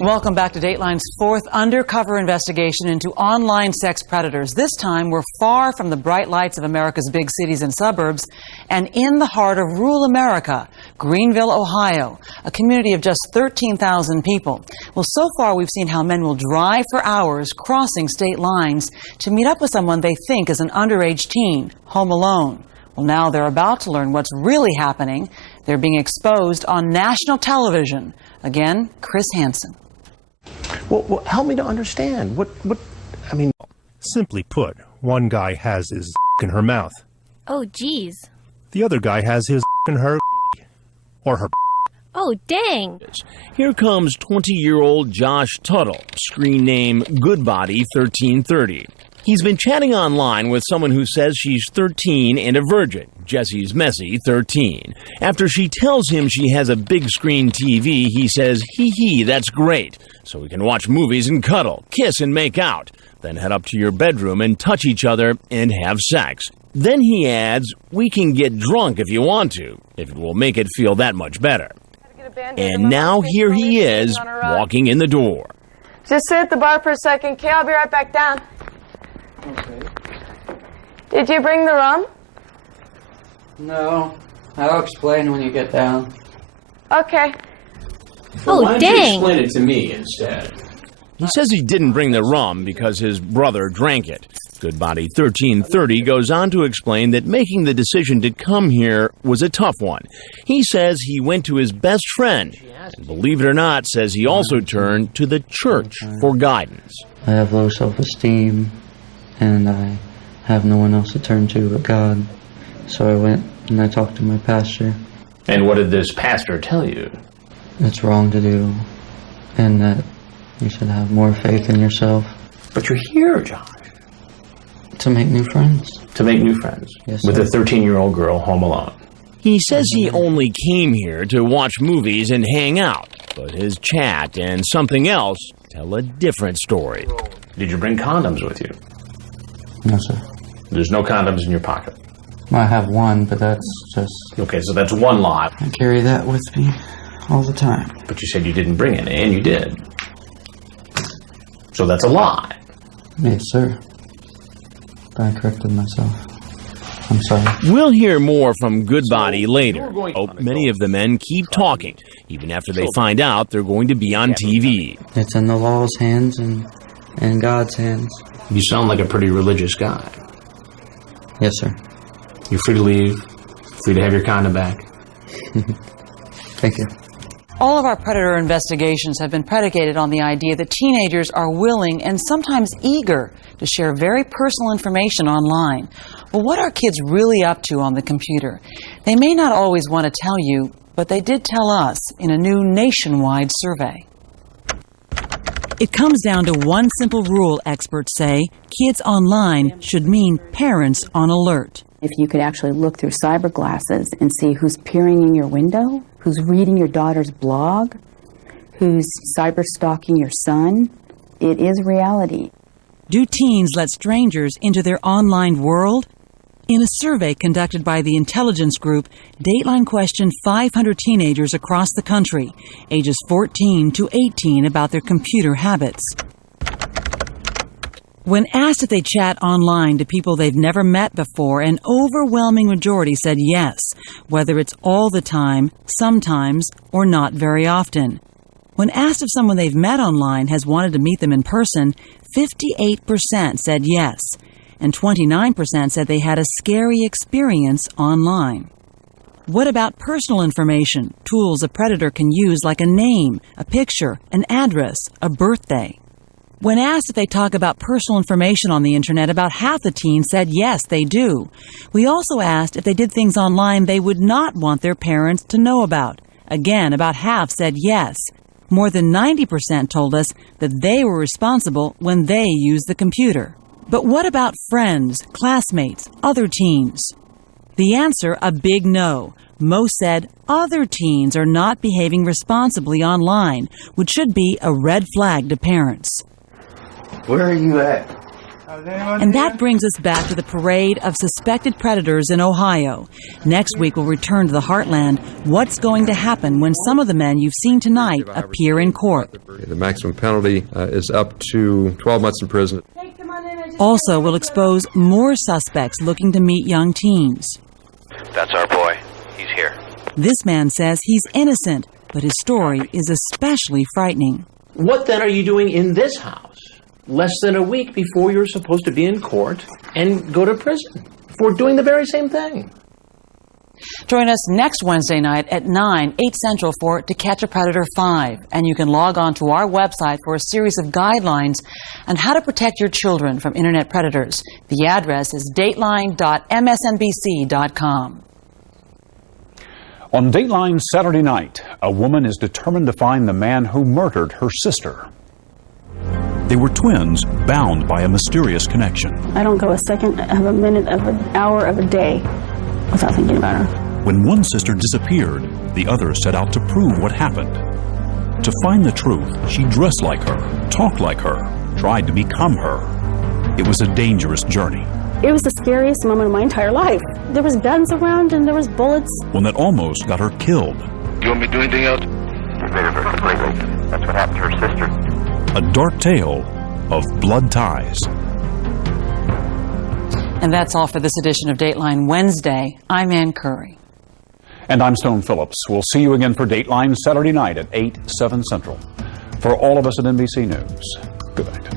Welcome back to Dateline's fourth undercover investigation into online sex predators. This time, we're far from the bright lights of America's big cities and suburbs and in the heart of rural America, Greenville, Ohio, a community of just 13,000 people. Well, so far, we've seen how men will drive for hours crossing state lines to meet up with someone they think is an underage teen, home alone. Well, now they're about to learn what's really happening. They're being exposed on national television. Again, Chris Hansen. Well, help me to understand. I mean... Simply put, one guy has his in her mouth. Oh, geez. The other guy has his in her or her. Oh, dang. Here comes 20-year-old Josh Tuttle, screen name goodbody1330. He's been chatting online with someone who says she's 13 and a virgin, Jessie's Messy 13. After she tells him she has a big screen TV, he says, hee, that's great. So we can watch movies and cuddle, kiss and make out. Then head up to your bedroom and touch each other and have sex. Then he adds, we can get drunk if you want to, if it will make it feel that much better. And now here he is, walking in the door. Just sit at the bar for a second, okay? I'll be right back down. Okay. Did you bring the rum? No. I'll explain when you get down. Okay. Oh, why don't dang. you explain it to me instead? He says he didn't bring the rum because his brother drank it. Goodbody1330 goes on to explain that making the decision to come here was a tough one. He says he went to his best friend, and believe it or not, says he also turned to the church for guidance. I have low self-esteem, and I have no one else to turn to but God. So I went and I talked to my pastor. And what did this pastor tell you? It's wrong to do, and that you should have more faith in yourself. But you're here, Josh. To make new friends. To make new friends. Yes, with sir. a 13-year-old girl home alone. He says he only came here to watch movies and hang out, but his chat and something else tell a different story. Did you bring condoms with you? No, sir. There's no condoms in your pocket. I have one, but that's just... Okay, so that's one lie. I carry that with me all the time. But you said you didn't bring any, and you did. So that's a lie. Yes, sir. I corrected myself. I'm sorry. We'll hear more from Goodbody later. Oh, many of the men keep talking, even after they find out they're going to be on TV. It's in the law's hands and God's hands. You sound like a pretty religious guy. Yes, sir. You're free to leave, free to have your condom back. Thank you. All of our predator investigations have been predicated on the idea that teenagers are willing and sometimes eager to share very personal information online. Well, what are kids really up to on the computer? They may not always want to tell you, but they did tell us in a new nationwide survey. It comes down to one simple rule, experts say. Kids online should mean parents on alert. If you could actually look through cyber glasses and see who's peering in your window, who's reading your daughter's blog, who's cyber stalking your son, it is reality. Do teens let strangers into their online world? In a survey conducted by the intelligence group, Dateline questioned 500 teenagers across the country, ages 14 to 18, about their computer habits. When asked if they chat online to people they've never met before, an overwhelming majority said yes, whether it's all the time, sometimes, or not very often. When asked if someone they've met online has wanted to meet them in person, 58% said yes, and 29% said they had a scary experience online. What about personal information, tools a predator can use like a name, a picture, an address, a birthday? When asked if they talk about personal information on the internet, about half the teens said yes, they do. We also asked if they did things online they would not want their parents to know about. Again, about half said yes. More than 90% told us that they were responsible when they used the computer. But what about friends, classmates, other teens? The answer, a big no. Most said other teens are not behaving responsibly online, which should be a red flag to parents. Where are you at? And that brings us back to the parade of suspected predators in Ohio. Next week, we'll return to the heartland. What's going to happen when some of the men you've seen tonight appear in court? The maximum penalty is up to 12 months in prison. Also, we'll expose more suspects looking to meet young teens. That's our boy. He's here. This man says he's innocent, but his story is especially frightening. What then are you doing in this house less than a week before you're supposed to be in court and go to prison for doing the very same thing? Join us next Wednesday night at 9, 8 Central for To Catch a Predator 5. And you can log on to our website for a series of guidelines on how to protect your children from internet predators. The address is dateline.msnbc.com. On Dateline Saturday night, a woman is determined to find the man who murdered her sister. They were twins bound by a mysterious connection. I don't go a second of a minute of an hour of a day without thinking about her. When one sister disappeared, the other set out to prove what happened. To find the truth, she dressed like her, talked like her, tried to become her. It was a dangerous journey. It was the scariest moment of my entire life. There was guns around and there was bullets. One that almost got her killed. You want me to do anything else? You made her completely. That's what happened to her sister. A dark tale of blood ties. And that's all for this edition of Dateline Wednesday. I'm Ann Curry. And I'm Stone Phillips. We'll see you again for Dateline Saturday night at 8, 7 Central. For all of us at NBC News, good night.